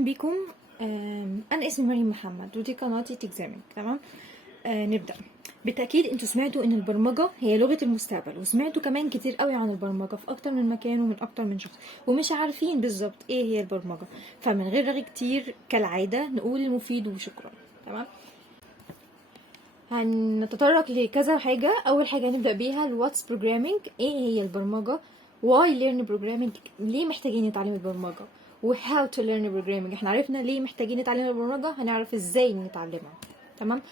اهلا بكم. انا اسمي مريم محمد ودي قناتي تكزامن. تمام. نبدا. بالتاكيد انتوا سمعتوا ان البرمجه هي لغه المستقبل، وسمعتوا كمان كتير قوي عن البرمجه في اكتر من مكان ومن اكتر من شخص، ومش عارفين بالظبط ايه هي البرمجه. فمن غير رغي كتير كالعاده نقول المفيد وشكرا. تمام. هنتطرق لكذا حاجه. اول حاجه هنبدا بيها الواتس بروجرامينج، ايه هي البرمجه، واي ليرن بروجرامينج، ليه محتاجين نتعلم البرمجه، وهاو تو ليرن بروجرامينج، احنا عرفنا ليه محتاجين نتعلم البرمجه، هنعرف ازاي نتعلمها. تمام.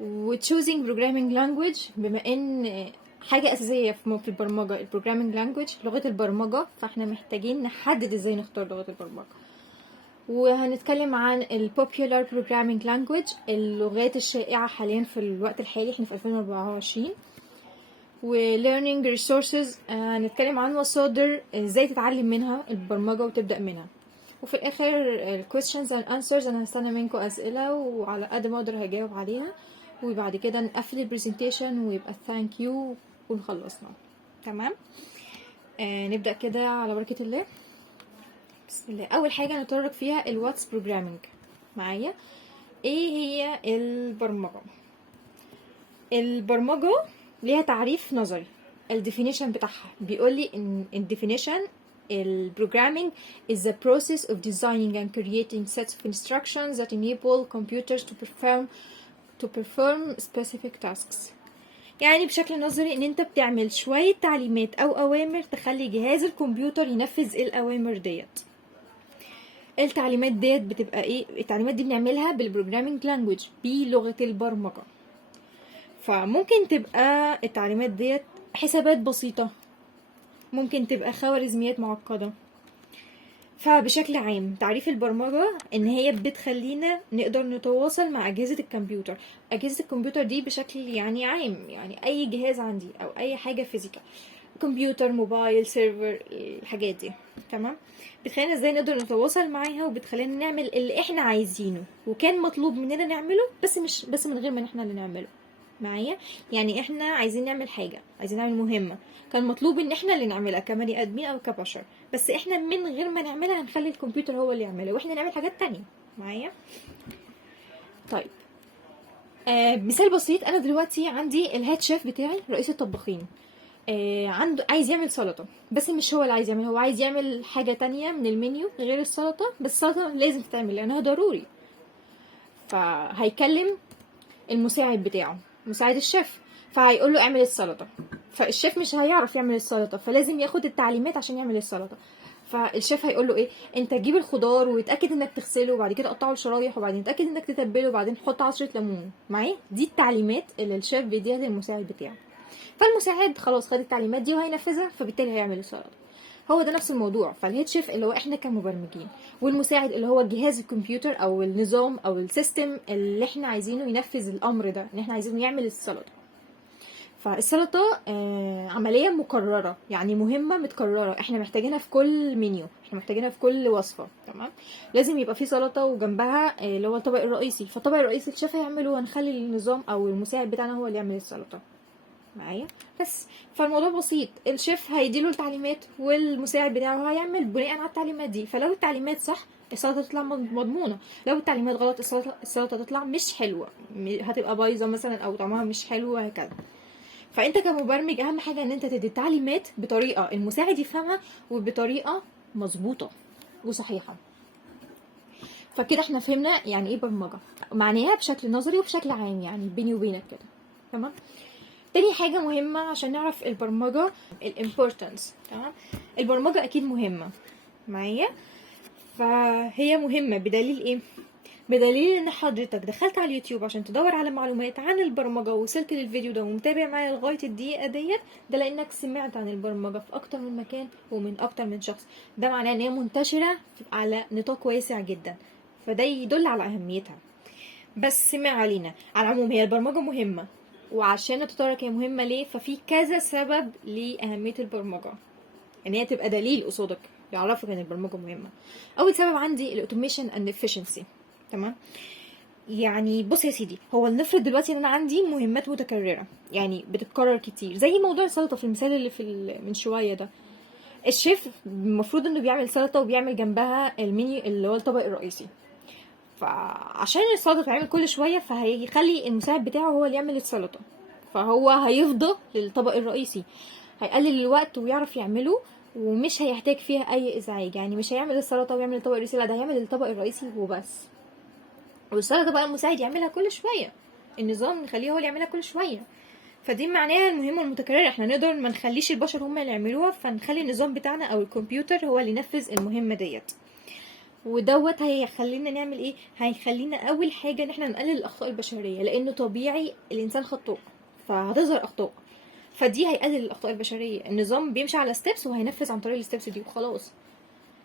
وتشوزنج بروجرامينج لانجويج، بما ان حاجه اساسيه في البرمجه البروجرامينج لانجويج لغه البرمجه، فاحنا محتاجين نحدد ازاي نختار لغه البرمجه. وهنتكلم عن البوبولار بروجرامينج لانجويج، اللغات الشائعه حاليا في الوقت الحالي، احنا في 2024. وlearning resources، هنتكلم عن مصادر ازاي تتعلم منها البرمجة وتبدأ منها. وفي الاخر questions and answers، انا هستنى منكم اسئلة وعلى قد ما اقدر هجاوب عليها، وبعد كده نقفل البرزنتيشن ويبقى thank you ونخلصنا. تمام. نبدأ كده على بركة الله. بسم الله. اول حاجة نتطرق فيها الواتس بروجرامينج معايا. ايه هي البرمجة؟ البرمجة ليها تعريف نظري. الديفينيشن بتاعها بيقول لي ان الديفينيشن البروجرامينج is the process of designing and creating sets of instructions that enable computers to perform specific tasks. يعني بشكل نظري ان انت بتعمل شوية تعليمات او اوامر تخلي جهاز الكمبيوتر ينفذ الاوامر ديت. التعليمات ديت بتبقى ايه؟ التعليمات دي بنعملها بالبروجرامينج لانجويج، بلغة البرمجة. فممكن تبقى التعليمات ديت حسابات بسيطة، ممكن تبقى خوارزميات معقدة. فبشكل عام تعريف البرمجة ان هي بتخلينا نقدر نتواصل مع اجهزة الكمبيوتر. اجهزة الكمبيوتر دي بشكل يعني عام، يعني اي جهاز عندي او اي حاجة فيزيكال، كمبيوتر، موبايل، سيرفر، الحاجات دي. تمام. بتخلينا ازاي نقدر نتواصل معاها، وبتخلينا نعمل اللي احنا عايزينه وكان مطلوب مننا نعمله، بس من غير ما احنا اللي نعمله. معايا؟ يعني احنا عايزين نعمل حاجة، عايزين نعمل مهمة كان مطلوب ان احنا اللي نعملها كبني ادمين او كبشر، بس احنا من غير ما نعملها هنخلي الكمبيوتر هو اللي يعملها واحنا نعمل حاجات تانية. معايا؟ طيب. مثال بسيط، انا دلوقتي عندي الهيد شيف بتاعي رئيس الطباخين، عنده عايز يعمل سلطة، بس مش هو اللي عايز يعمل، هو عايز يعمل حاجة تانية من المنيو غير السلطة، بس السلطة لازم تتعمل لانها ضروري. فهيكلم المساعد بتاعه، مساعد الشيف، فهيقول له اعمل السلطه. فالشيف مش هيعرف يعمل السلطه، فلازم ياخد التعليمات عشان يعمل السلطه. فالشيف هيقول له ايه؟ انت تجيب الخضار وتاكد انك تغسله، وبعد كده تقطعه لشرايح، وبعدين تاكد انك تتبله، وبعدين تحط عصره ليمون. معايا؟ دي التعليمات اللي الشيف بيديها للمساعد بتاعه. فالمساعد خلاص خد التعليمات دي وهينفذها، فبالتالي هيعمل السلطه. هو ده نفس الموضوع. فالهيد شيف اللي هو احنا كمبرمجين، والمساعد اللي هو جهاز الكمبيوتر او النظام او السيستم اللي احنا عايزينه ينفذ الامر ده، ان احنا عايزينه يعمل السلطه. فالسلطه عمليه مكرره، يعني مهمه متكرره، احنا محتاجينها في كل منيو، احنا محتاجينها في كل وصفه. تمام. لازم يبقى في سلطه وجنبها اللي هو الطبق الرئيسي، فالطبق الرئيسي الشيف هيعمله، وهنخلي النظام او المساعد بتاعنا هو اللي يعمل السلطه. معايا؟ بس فالموضوع بسيط، الشيف هيديله التعليمات والمساعد بتاعه هيعمل بناء على التعليمات دي. فلو التعليمات صح السلطه تطلع مضمونه، لو التعليمات غلط السلطه تطلع مش حلوه، هتبقى بايظه مثلا او طعمها مش حلو وهكذا. فانت كمبرمج اهم حاجه ان انت تدي التعليمات بطريقه المساعد يفهمها وبطريقه مظبوطه وصحيحه. فكده احنا فهمنا يعني ايه برمجه، معناها بشكل نظري وبشكل عام، يعني بيني وبينك كده. تمام. تاني حاجة مهمة عشان نعرف البرمجة الامبورتانس. تمام. البرمجة اكيد مهمة معايا، فهي مهمة بدليل ايه؟ بدليل ان حضرتك دخلت على اليوتيوب عشان تدور على معلومات عن البرمجة ووصلت للفيديو ده ومتابع معايا لغاية الدقيقة ديت، ده لانك سمعت عن البرمجة في اكتر من مكان ومن اكتر من شخص. ده معناه ان هي منتشرة على نطاق واسع جدا، فده يدل على اهميتها. بس ما علينا، على العموم هي البرمجة مهمة، وعشان نتطرق هي مهمة ليه، ففي كذا سبب لأهمية البرمجة ان هي تبقى دليل قصادك يعرفك ان البرمجة مهمة. اول سبب عندي الاوتوميشن اند efficiency. تمام. يعني بص يا سيدي، هو نفرض دلوقتي ان انا عندي مهمات متكررة، يعني بتتكرر كتير، زي موضوع السلطة في المثال اللي من شوية ده. الشيف المفروض انه بيعمل سلطه وبيعمل جنبها الميني اللي هو الطبق الرئيسي، فعشان السلطه تتعمل كل شويه فهيخلي المساعد بتاعه هو اللي يعمل السلطه، فهو هيفضى للطبق الرئيسي، هيقلل الوقت ويعرف يعمله ومش هيحتاج فيها اي ازعاج. يعني مش هيعمل السلطه ويعمل الطبق الرئيسي، لا ده هيعمل الطبق الرئيسي وبس، والسلطه بقى المساعد يعملها كل شويه، النظام نخليه هو اللي يعملها كل شويه. فدي معناها المهمه المتكرره، احنا نقدر ما نخليش البشر هم اللي يعملوها، فنخلي النظام بتاعنا او الكمبيوتر هو اللي ينفذ المهمه ديت. ودوت هيخلينا نعمل ايه؟ هيخلينا اول حاجه ان احنا نقلل الاخطاء البشريه، لانه طبيعي الانسان خطاء فهتظهر اخطاء، فدي هيقلل الاخطاء البشريه. النظام بيمشي على ستيبس وهينفذ عن طريق الستيبس دي وخلاص.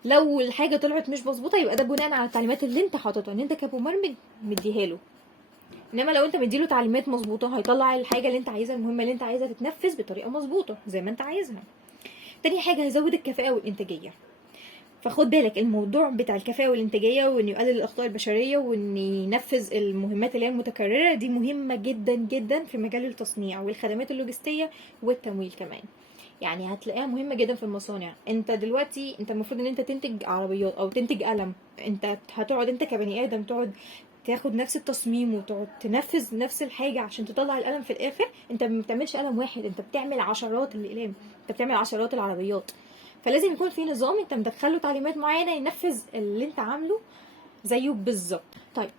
لو الحاجه طلعت مش مظبوطه يبقى ده بناء على التعليمات اللي انت حاططها ان انت كمبرمج مديها له، انما لو انت مديله تعليمات مظبوطه هيطلع الحاجه اللي انت عايزها، المهمه اللي انت عايزها تتنفذ بطريقه مظبوطه زي ما انت عايزها. تاني حاجه هيزود الكفاءه والانتاجيه، فخد بالك الموضوع بتاع الكفاءه والانتاجيه وانه يقلل الاخطاء البشريه وان ينفذ المهمات اللي هي المتكرره دي مهمه جدا جدا في مجال التصنيع والخدمات اللوجستيه والتمويل كمان. يعني هتلاقيها مهمه جدا في المصانع. انت دلوقتي انت المفروض ان انت تنتج عربيات او تنتج قلم، انت هتقعد انت كبني ادم تقعد تاخد نفس التصميم وتقعد تنفذ نفس الحاجه عشان تطلع القلم في الاخر. انت ما بتعملش قلم واحد، انت بتعمل عشرات الاقلام، انت بتعمل عشرات العربيات. فلازم يكون في نظام انت مدخله تعليمات معينه ينفذ اللي انت عامله زيه بالظبط. طيب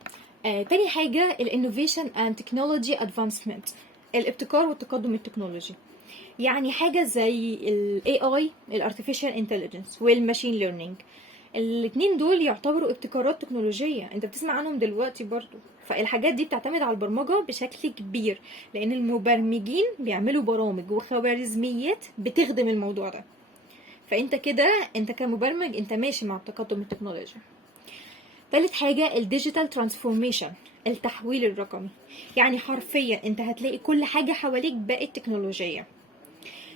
تاني حاجه الانوفيشن اند تكنولوجي ادفانسمنت، الابتكار والتقدم التكنولوجي. يعني حاجه زي الاي اي الارتفيشال انتليجنس والماشين ليرنينج، الاتنين دول يعتبروا ابتكارات تكنولوجيه انت بتسمع عنهم دلوقتي برضو. فالحاجات دي بتعتمد على البرمجه بشكل كبير، لان المبرمجين بيعملوا برامج وخوارزميات بتخدم الموضوع ده. فانت كده انت كمبرمج انت ماشي مع التقدم التكنولوجي. تالت حاجة الديجيتال ترانسفورميشن، التحويل الرقمي. يعني حرفيا انت هتلاقي كل حاجة حواليك بقت تكنولوجية.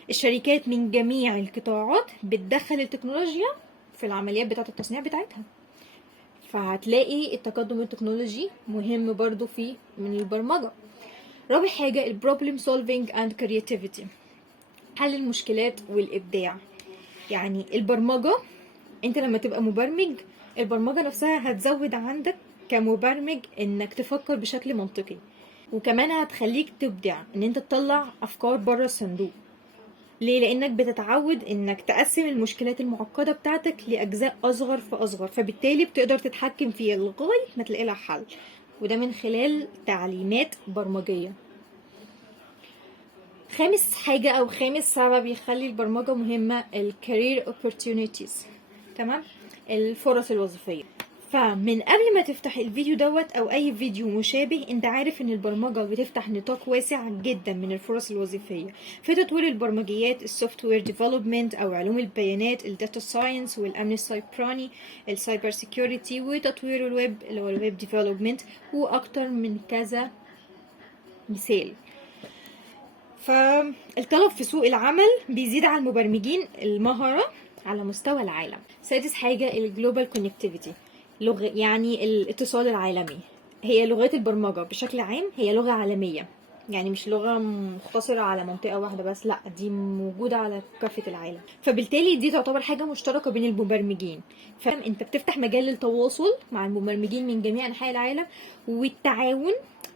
الشركات من جميع القطاعات بتدخل التكنولوجيا في العمليات بتاعة التصنيع بتاعتها، فهتلاقي التقدم التكنولوجي مهم برضو في من البرمجة. رابع حاجة البروبلم سولفينج اند كرياتيفيتي، حل المشكلات والإبداع. يعني البرمجة انت لما تبقى مبرمج البرمجة نفسها هتزود عندك كمبرمج انك تفكر بشكل منطقي، وكمان هتخليك تبدع ان انت تطلع افكار بره الصندوق. ليه؟ لانك بتتعود انك تقسم المشكلات المعقدة بتاعتك لاجزاء اصغر فاصغر، فبالتالي بتقدر تتحكم فيها لغاية ما تلاقي لها حل، وده من خلال تعليمات برمجية. خامس حاجة او خامس سبب يخلي البرمجة مهمة الكارير opportunities، تمام؟ الفرص الوظيفية. فمن قبل ما تفتح الفيديو دوت او اي فيديو مشابه انت عارف ان البرمجة بتفتح نطاق واسع جدا من الفرص الوظيفية في تطوير البرمجيات، السوفت وير ديفلوبمنت او علوم البيانات، الداتا ساينس والامن السيبراني، السايبر سيكيورتي، وتطوير الويب اللي هو الويب ديفلوبمنت، واكتر من كذا مثال. فالطلب في سوق العمل بيزيد على المبرمجين المهرة على مستوى العالم. سادس حاجة الجلوبال كونكتيفيتي، يعني الاتصال العالمي. هي لغات البرمجة بشكل عام هي لغة عالمية، يعني مش لغة مختصرة على منطقة واحدة بس، لا دي موجودة على كافة العالم. فبالتالي دي تعتبر حاجة مشتركة بين المبرمجين، فانت بتفتح مجال للتواصل مع المبرمجين من جميع انحاء العالم والتعاون.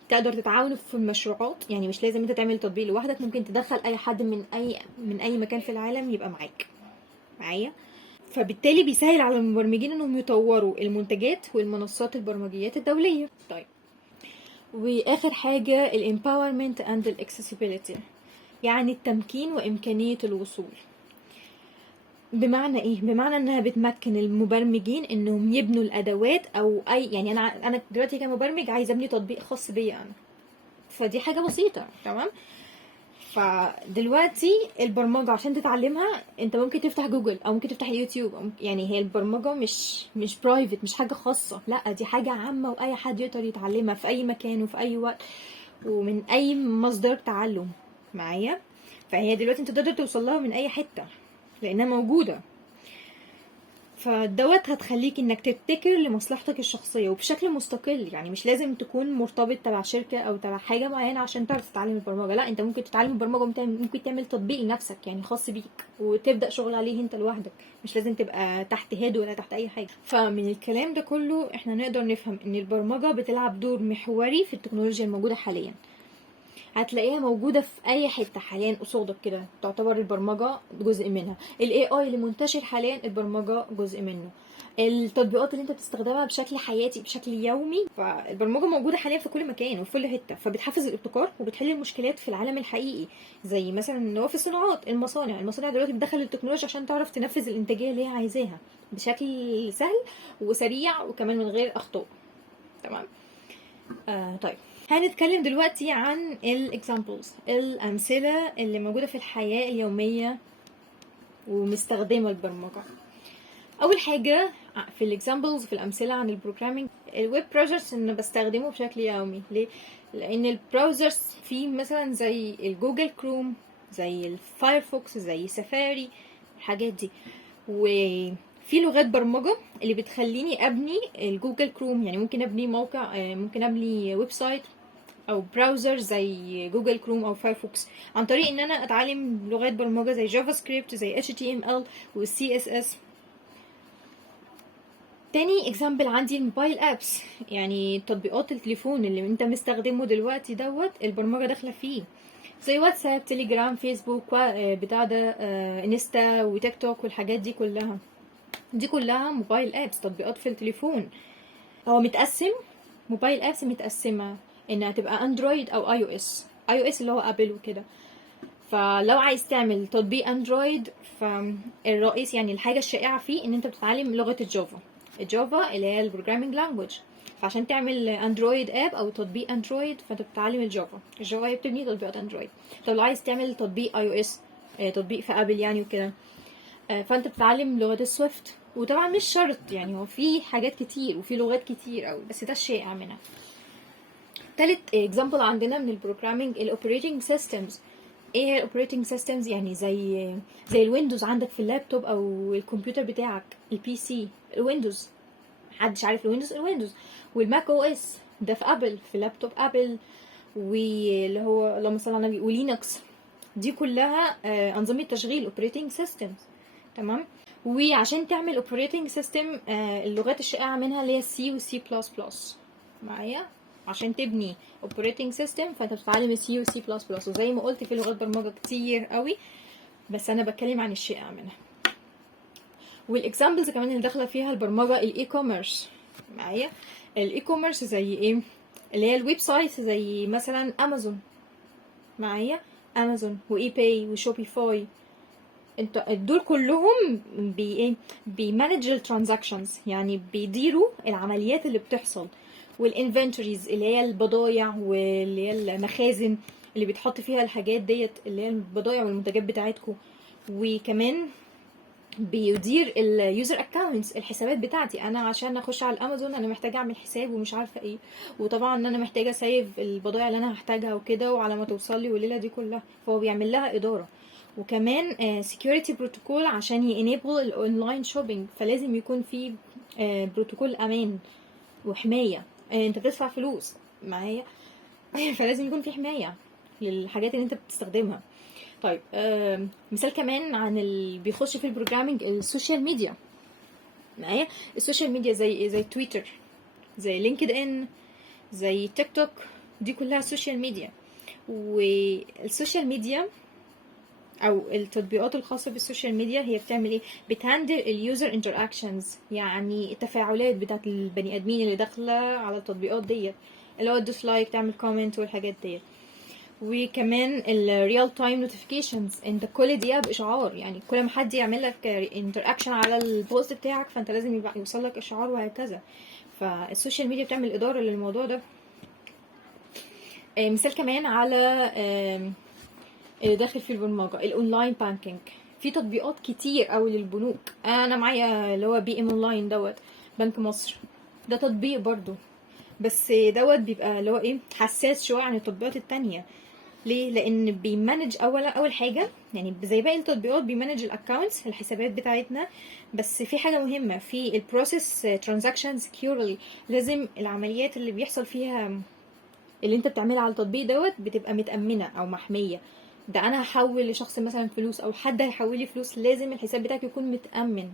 تقدر تتعاونوا في المشروعات، يعني مش لازم انت تعمل تطبيق لوحدك، ممكن تدخل اي حد من اي مكان في العالم يبقى معايا. فبالتالي بيسهل على المبرمجين انهم يطوروا المنتجات والمنصات البرمجيات الدولية. طيب واخر حاجة الامباورمنت اند الاكسسبيليتي، يعني التمكين وامكانية الوصول. بمعنى ايه؟ بمعنى انها بتمكن المبرمجين انهم يبنوا الادوات او اي، يعني انا دلوقتي كمبرمج عايز ابني تطبيق خاص بيا انا، فدي حاجة بسيطة، تمام؟ فدلوقتي البرمجة عشان تتعلمها انت ممكن تفتح جوجل او ممكن تفتح اليوتيوب، يعني هي البرمجة مش برايفت، مش حاجة خاصة، لا دي حاجة عامة واي حد يقدر يتعلمها في اي مكان وفي اي وقت ومن اي مصدر تعلم معايا. فهي دلوقتي انت تقدر توصل لها من اي حتة لانها موجودة. فدوت هتخليك انك تبتكر لمصلحتك الشخصيه وبشكل مستقل. يعني مش لازم تكون مرتبط تبع شركه او تبع حاجه معينه عشان تعرف تتعلم البرمجه، لا انت ممكن تتعلم البرمجه وممكن تعمل تطبيق لنفسك يعني خاص بيك وتبدا شغل عليه انت لوحدك، مش لازم تبقى تحت هيد ولا تحت اي حاجه. فمن الكلام ده كله احنا نقدر نفهم ان البرمجه بتلعب دور محوري في التكنولوجيا الموجوده حاليا. هتلاقيها موجودة في أي حتة حاليا قصادك كده، تعتبر البرمجة جزء منها. ال AI اللي منتشر حاليا البرمجة جزء منه. التطبيقات اللي انت بتستخدمها بشكل حياتي بشكل يومي، فالبرمجة موجودة حاليا في كل مكان وفي كل حتة، فبتحفز الابتكار وبتحل المشكلات في العالم الحقيقي. زي مثلا ان هو في الصناعات، المصانع دلوقتي بتدخل التكنولوجيا عشان تعرف تنفذ الانتاجية اللي هي عايزاها بشكل سهل وسريع وكمان من غير أخطاء. تمام. طيب هنتكلم دلوقتي عن الأمثلة اللي موجودة في الحياة اليومية ومستخدمة البرمجة. أول حاجة في الإكزامبلز، في الأمثلة عن البروجرامينج، الويب براوزرز أنا بستخدمه بشكل يومي. ليه؟ لأن البراوزرز فيه مثلا زي الجوجل كروم، زي الفايرفوكس، زي سفاري، الحاجات دي. وفي لغات برمجة اللي بتخليني أبني الجوجل كروم، يعني ممكن أبني موقع، ممكن أبني ويب سايت او براوزر زي جوجل كروم او فايرفوكس عن طريق ان انا اتعلم لغات برمجه زي جافا سكريبت، زي HTML والسي اس اس. تاني اكزامبل عندي الموبايل ابس، يعني تطبيقات التليفون اللي انت مستخدمه دلوقتي دوت البرمجه داخله فيه، زي واتساب، تليجرام، فيسبوك، بتاع ده انستا وتيك توك والحاجات دي كلها موبايل ابس، تطبيقات في التليفون. هو متقسم، موبايل ابس متقسمه انها تبقى اندرويد او اي او اس. اي او اس اللي هو ابل وكده. فلو عايز تعمل تطبيق اندرويد، فالرئيس يعني الحاجه الشائعه فيه ان انت بتتعلم لغه الجافا اللي هي البروجرامينج لانجويج. فعشان تعمل اندرويد اب او تطبيق اندرويد فانت بتتعلم الجافا هي بتبني تطبيقات اندرويد. طب لو عايز تعمل تطبيق اي او اس، تطبيق في ابل يعني وكده، فانت بتتعلم لغه السويفت. وطبعا مش شرط، يعني هو في حاجات كتير وفي لغات كتير قوي، بس ده الشائع منها. تالت اكزامبل عندنا من البروجرامينج الاوبريتنج سيستمز. ايه هي الاوبريتنج سيستمز؟ يعني زي الويندوز عندك في اللابتوب او الكمبيوتر بتاعك، البي سي الويندوز. محدش عارف الويندوز. والماك او اس ده في ابل، في لابتوب ابل، واللي هو اللهم صل على النبي، ولينكس. دي كلها انظمه تشغيل اوبريتنج سيستمز. تمام. وعشان تعمل اوبريتنج سيستم اللغات الشائعه منها اللي هي السي والسي بلس بلس معايا. عشان تبني اوبريتنج سيستم فانت بتتعلم السي والسي بلس بلس، وزي ما قلت في لغات برمجه كتير قوي، بس انا بتكلم عن الشائع منها. والاكزامبلز كمان اللي داخله فيها البرمجه الاي كوميرس معايا. الاي كوميرس زي ايه؟ اللي هي الويب سايت زي مثلا امازون معايا، امازون واي باي وشوبيفاي. دول كلهم بيمانج الترانزاكشنز، يعني بيديروا العمليات اللي بتحصل، والانفنتوريز اللي هي البضايع واللي هي المخازن اللي بتحط فيها الحاجات ديت اللي هي البضايع والمنتجات بتاعتكم. وكمان بيدير اليوزر اكونتس، الحسابات بتاعتي انا. عشان اخش على الامازون انا محتاجه اعمل حساب ومش عارفه ايه، وطبعا انا محتاجه سيف البضايع اللي انا هحتاجها وكده وعلى ما توصل لي والليله دي كلها. فهو بيعمل لها اداره. وكمان security بروتوكول عشان ينيبل الاونلاين شوبينج، فلازم يكون في بروتوكول امان وحمايه. انت بتدفع فلوس معايا فلازم يكون في حمايه للحاجات اللي انت بتستخدمها. طيب مثال كمان عن اللي بيخش في البروجرامينج، السوشيال ميديا معايا. السوشيال ميديا زي تويتر، زي لينكد ان، زي تيك توك، دي كلها سوشيال ميديا. والسوشيال ميديا او التطبيقات الخاصه بالسوشيال ميديا هي بتعمل ايه؟ بتهندل اليوزر انتراكشنز، يعني التفاعلات بتاعت البني ادمين اللي داخله على التطبيقات ديت، اللي هو تدوس لايك، تعمل كومنت والحاجات ديت. وكمان الريال تايم نوتيفيكيشنز، انت كل دقيقه باشعار، يعني كل ما حد يعمل لك انتراكشن على البوست بتاعك فانت لازم يبقى يوصل لك اشعار وهكذا. فالسوشيال ميديا بتعمل اداره للموضوع ده. مثال كمان على اللي داخل في البرمجه، الاونلاين بانكينج. في تطبيقات كتير قوي للبنوك. انا معايا اللي هو بي ام اونلاين دوت، بنك مصر، ده تطبيق برضو، بس دوت بيبقى اللي هو ايه، حساس شويه عن التطبيقات التانية. ليه؟ لان بيمانج اول حاجه، يعني زي باقي التطبيقات بيمانج الاكونتس الحسابات بتاعتنا. بس في حاجه مهمه في البروسيس ترانزاكشن سكيورلي، لازم العمليات اللي بيحصل فيها اللي انت بتعملها على التطبيق دوت بتبقى متأمنة او محمية. ده انا هحول لشخص مثلا فلوس او حد هيحول لي فلوس، لازم الحساب بتاعك يكون متأمن.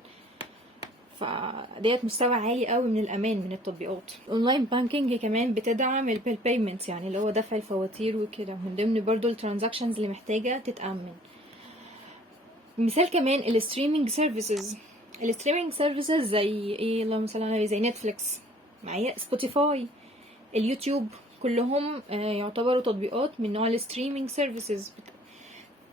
فديت مستوى عالي قوي من الامان من التطبيقات. اونلاين بانكينج كمان بتدعم البيل بايمنت، يعني اللي هو دفع الفواتير وكده، من ضمن برضو الترانزاكشنز اللي محتاجة تتأمن. مثال كمان الستريمينج سيرفيسز. الستريمينج سيرفيسز زي ايه؟ اللهم صل على النبي، زي نتفليكس، معايا سبوتيفاي، اليوتيوب، كلهم يعتبروا تطبيقات من نوع الستريمينج سيرفيسز.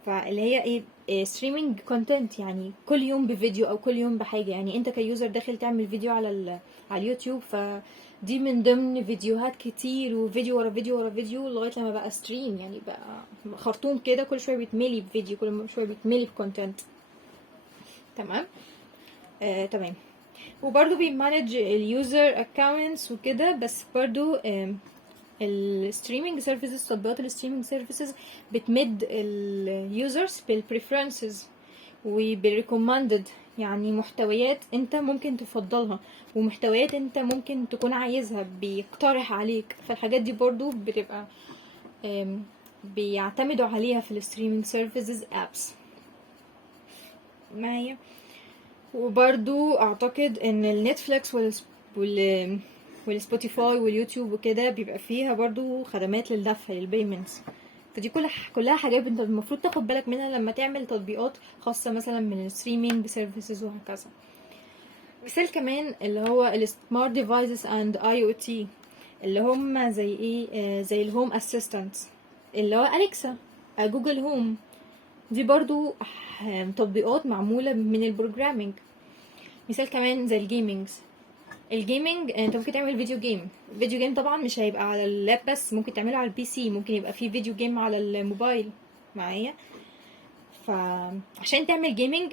فاللي هي ايه؟ ستريمينج كونتنت، يعني كل يوم بفيديو او كل يوم بحاجه. يعني انت كيوزر داخل تعمل فيديو على اليوتيوب، فدي من ضمن فيديوهات كتير، وفيديو ورا فيديو ورا فيديو، لغايه لما بقى ستريم، يعني بقى خرطوم كده، كل شويه بيتملي بفيديو، كل شويه بيتملي بكونتنت. تمام. تمام. وبرضو بيمانج اليوزر اكونتس وكده. بس برضو الستريمينج سيرفيسز، تطبيقات الستريمينج سيرفيسز بتمد اليوزرز بالبريفرنسز وبالريكومندد، يعني محتويات انت ممكن تفضلها ومحتويات انت ممكن تكون عايزها، بيقترح عليك. فالحاجات دي برضو بتبقى بيعتمدوا عليها في الستريمينج سيرفيسز ابس معايا. وبرضو اعتقد ان النتفليكس والسبوتيفاي واليوتيوب وكده بيبقى فيها برضو خدمات للدفع للبيمنتس. فدي كلها حاجات انت المفروض تاخد بالك منها لما تعمل تطبيقات خاصة مثلا من الستريمينج سيرفيسز وهكذا. مثال كمان اللي هو السمارت ديفايسز اند اي او تي، اللي هم زي ايه؟ زي الهوم اسيستنت، اللي هو اليكسا، جوجل هوم. دي برضو تطبيقات معمولة من البروجرامينج. مثال كمان زي الجيمنج انت ممكن تعمل فيديو جيم طبعا مش هيبقى على اللاب بس، ممكن تعمله على البي سي، ممكن يبقى فيه فيديو جيم على الموبايل معايا. فعشان تعمل جيمنج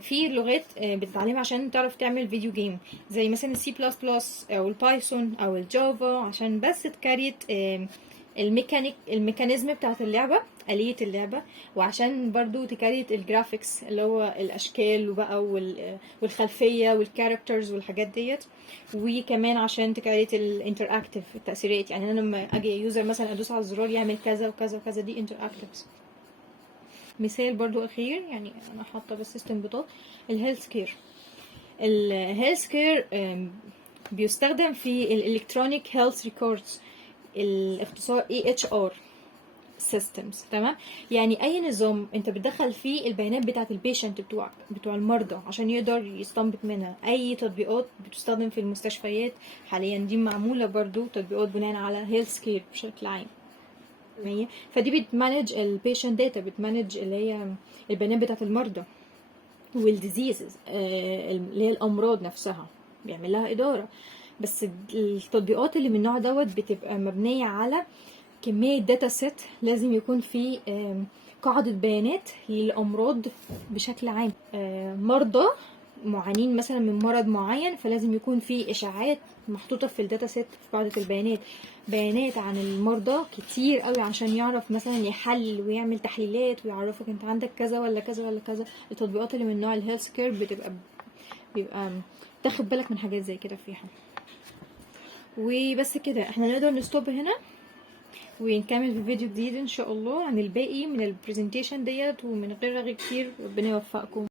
في لغات بتتعلمها عشان تعرف تعمل فيديو جيم، زي مثلا السي بلس بلس او البايثون او الجافا، عشان بس تكريت الميكانيزم بتاعت اللعبة، آلية اللعبة، وعشان برضو تكريت الجرافيكس اللي هو الأشكال وبقى والخلفية والكاركترز والحاجات ديت. وكمان عشان تكريت الانتراكتيف، التأثيرات، يعني أنا لما أجي يوزر مثلا أدوس على الزرار يعمل كذا وكذا وكذا، دي انتراكتيفز. مثال برضو أخير، يعني أنا حاطة بس استنباطات. الهيلث كير بيستخدم في الالكترونيك هيلث ريكوردز، الاختصار EHR systems. تمام. يعني اي نظام انت بتدخل فيه البيانات بتاعه البيشنت بتوع المرضى عشان يقدر يستنبط منها. اي تطبيقات بتستخدم في المستشفيات حاليا دي معموله برضو تطبيقات بناء على هيلث كير بشكل عام. فدي بتمانج البيشنت داتا، بتمانج اللي هي البيانات بتاعه المرضى والديزيزز، اللي هي الامراض نفسها، بيعمل لها اداره. بس التطبيقات اللي من النوع دوت بتبقى مبنيه على كمية داتا سيت، لازم يكون في قاعدة بيانات للأمراض بشكل عام. مرضى معانين مثلا من مرض معين، فلازم يكون في إشاعات محطوطة في الداتا سيت، في قاعدة البيانات، بيانات عن المرضى كتير قوي عشان يعرف مثلا يحلل ويعمل تحليلات ويعرفك انت عندك كذا ولا كذا ولا كذا. التطبيقات اللي من نوع الهيلث كير بيبقى تاخد بالك من حاجات زي كده فيها. وبس كده احنا نقدر نستوب هنا ونكمل في فيديو جديد ان شاء الله عن الباقي من البرزنتيشن ديت، ومن غير رغي كتير. ربنا يوفقكم.